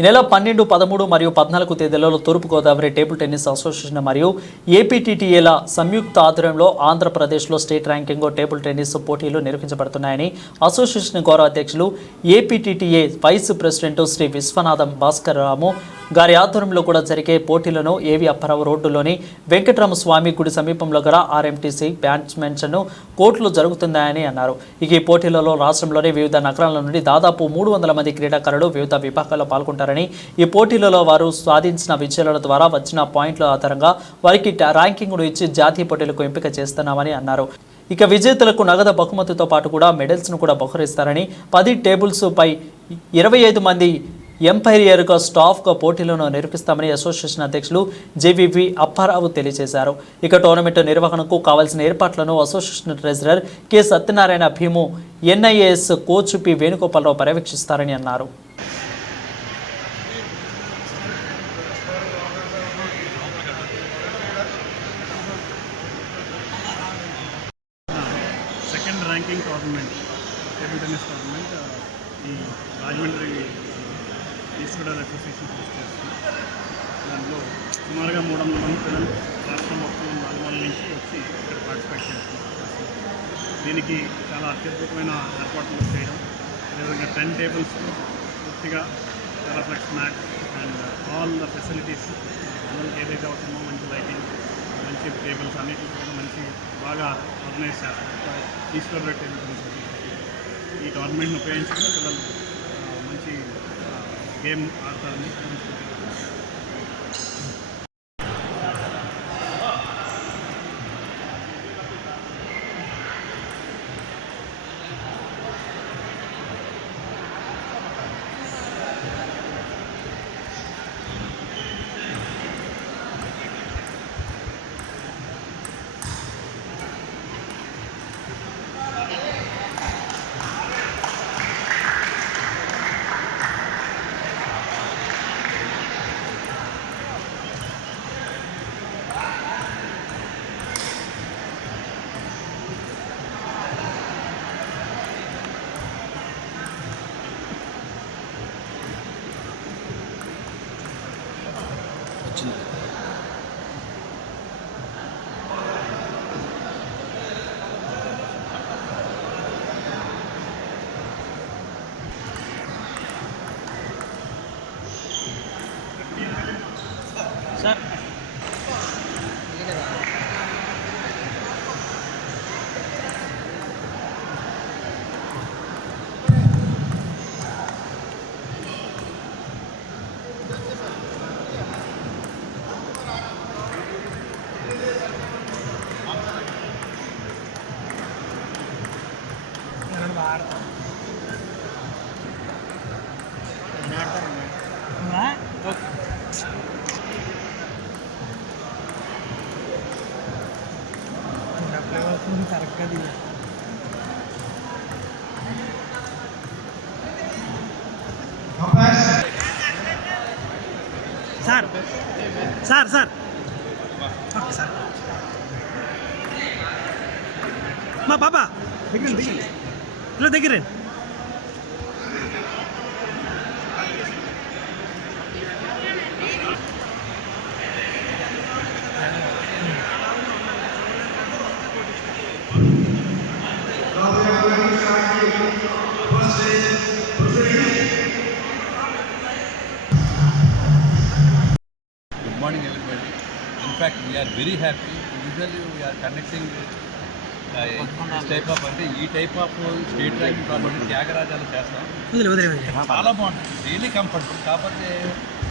ఈ నెల పన్నెండు పదమూడు మరియు పద్నాలుగు తేదీలలో తూర్పుగోదావరి టేబుల్ టెన్నిస్ అసోసియేషన్ మరియు ఏపీటీటీఏల సంయుక్త ఆధ్వర్యంలో ఆంధ్రప్రదేశ్లో స్టేట్ ర్యాంకింగ్ టేబుల్ టెన్నిస్ పోటీలు నిర్వహించబడుతున్నాయని అసోసియేషన్ గౌరవ అధ్యక్షులు APTTA vice president Shri Viswanatham Bhaskar Ramu గారి ఆధ్వర్యంలో కూడా జరిగే పోటీలను ఏవి అప్పారావు రోడ్డులోని వెంకటరామ స్వామి గుడి సమీపంలో గల ఆర్ఎంటీసీ బ్యాట్స్మెన్షన్ కోర్టులు జరుగుతున్నాయని అన్నారు. ఇక ఈ పోటీలలో రాష్ట్రంలోని వివిధ నగరాల నుండి దాదాపు మూడు వందల మంది క్రీడాకారులు వివిధ విభాగాల్లో పాల్గొంటారని ఈ పోటీలలో వారు సాధించిన విజయాల ద్వారా వచ్చిన పాయింట్ల ఆధారంగా వారికి ర్యాంకింగ్ను ఇచ్చి జాతీయ పోటీలకు ఎంపిక చేస్తున్నామని అన్నారు. ఇక విజేతలకు నగదు బహుమతితో పాటు కూడా మెడల్స్ను కూడా బహుకరిస్తారని పది టేబుల్స్ పై ఇరవై ఐదు మంది ఎంపైరియర్గా స్టాఫ్గా పోటీలను నిర్వహిస్తామని అసోసియేషన్ అధ్యక్షులు జేవీవి అప్పారావు తెలియజేశారు. ఇక టోర్నమెంట్ నిర్వహణకు కావాల్సిన ఏర్పాట్లను association treasurer K. Satyanarayana Bheemu NIAS coach P Venugopalarao పర్యవేక్షిస్తారని అన్నారు. Second ranking tournament table tennis tournament ఈ రాజమండ్రి ఈస్ట్ అసోసియేషన్ హోస్ట్ చేస్తుంది దాంట్లో సుమారుగా మూడు వందల మంది పిల్లలు రాష్ట్రం మొత్తం నాలుగు నుంచి వచ్చి ఇక్కడ పార్టిసిపేట్ చేస్తున్నారు. దీనికి చాలా అత్యద్భుతమైన ఏర్పాట్లు చేయడం అదేవిధంగా టెన్ టేబుల్స్ పూర్తిగా Taraflex mat and all the facilities అందరికి ఏదైతే అవసరమో మంచి లైటింగ్ మంచి టేబుల్స్ అన్నిటి కూడా మంచి బాగా ఆర్గనైజ్ చేస్తారు. ఈశ్వర్ ఈ గవర్నమెంట్ని ఉపయోగించుకుని పిల్లలు మంచి గేమ్ ఆడతారని சார். ஆடுறோம் అనుకుంటున్నాను. Sir sir sir okay sir మా పాప ఇలా దగ్గర రండి. Usually, we are conducting uh, this type of అంటే ఈ type of state ranking tournament త్యాగరాజాలు చేస్తాం. చాలా బాగుంటుంది. రియలీ కంఫర్టబుల్ కాకపోతే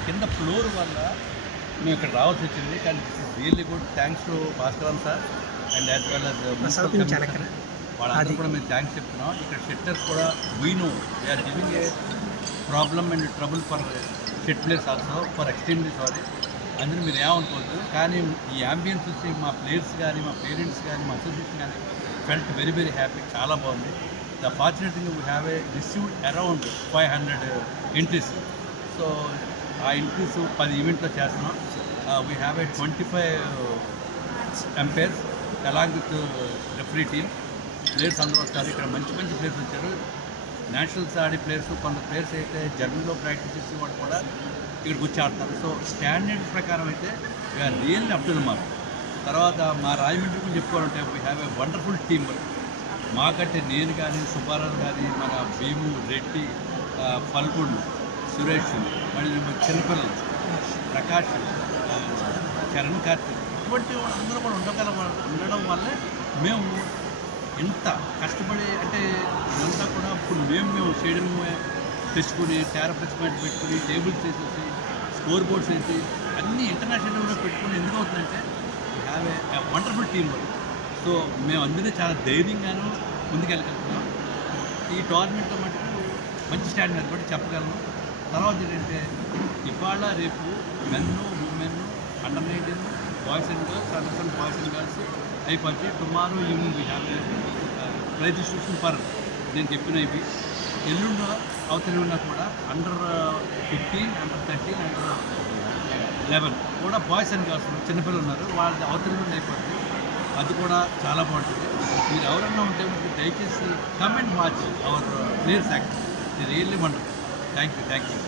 కింద ఫ్లోర్ వల్ల మేము ఇక్కడ రావాల్సి వచ్చింది. కానీ really good thanks to Bhaskaran sir and as well us. వాళ్ళందరూ. కూడా మేము థ్యాంక్స్ చెప్తున్నాం. ఇక్కడ షెట్టర్స్ కూడా we know we are giving a problem and trouble for shed place also for extremely sorry అందరూ మీరు ఏమనుకోవద్దు. కానీ ఈ అంబియన్స్ చూసి మా ప్లేయర్స్ కానీ మా పేరెంట్స్ కానీ మా అసోసియేషన్ కానీ ఫెల్ట్ వెరీ వెరీ హ్యాపీ చాలా బాగుంది. The fortunate we have a received around five hundred entries so ఆ ఎంట్రీస్ పది ఈవెంట్లో చేస్తున్నాం. We have a twenty five umpires along with referee team players అందరూ వస్తారు. ఇక్కడ మంచి మంచి ప్లేయర్స్ వచ్చారు. నేషనల్స్ ఆడే ప్లేయర్స్ కొంత ప్లేయర్స్ అయితే జర్మనీలో ప్రాక్టీస్ చేసి వాళ్ళు కూడా ఇక్కడికి వచ్చి ఆడతారు. సో స్టాండర్డ్ ప్రకారం అయితే we are really up to the mark తర్వాత మా రాజమండ్రి గురించి చెప్పుకోవాలంటే we have a wonderful team work మాకంటే నేను కానీ సుబ్బారావు కానీ మన భీము రెడ్డి పల్గుండు సురేష్ మళ్ళీ చిన్నపిల్లలు ప్రకాష్ చరణ్ కార్తీక్ ఇటువంటి అందరూ కూడా ఉండగల ఉండడం వల్లే మేము ఇంత కష్టపడి అంటే ఇదంతా కూడా ఇప్పుడు మేము మేము స్టేడియం తెచ్చుకొని టారఫ్ ఎక్స్పెక్ట్ పెట్టుకుని టేబుల్స్ వేసేసి స్కోర్ బోర్డ్స్ వేసి అవన్నీ ఇంటర్నేషనల్ కూడా పెట్టుకుని ఎందుకు అవుతుందంటే have a wonderful team work so మేము అందరినీ చాలా ధైర్యంగాను ముందుకెళ్ళగలుగుతున్నాం. ఈ టోర్నమెంట్లో మటుకు మంచి స్టాండర్డ్ కూడా చెప్పగలను. తర్వాత ఏంటంటే ఇవాళ రేపు men women under nineteen boys and girls under boys and girls అయిపోతే tomorrow evening happy have prize distribution for నేను చెప్పిన ఇవి. ఎల్లుండ అవతలి ఉన్నా కూడా under fifteen under thirteen under eleven కూడా బాయ్స్ అండ్ గర్ల్స్ చిన్నపిల్లలు ఉన్నారు. వాళ్ళది అవతలి నుండి అయిపోతుంది అది కూడా చాలా బాగుంటుంది. మీరు ఎవరన్నా ఉంటే మీకు దయచేసి and watch our players act really wonder thank you thank you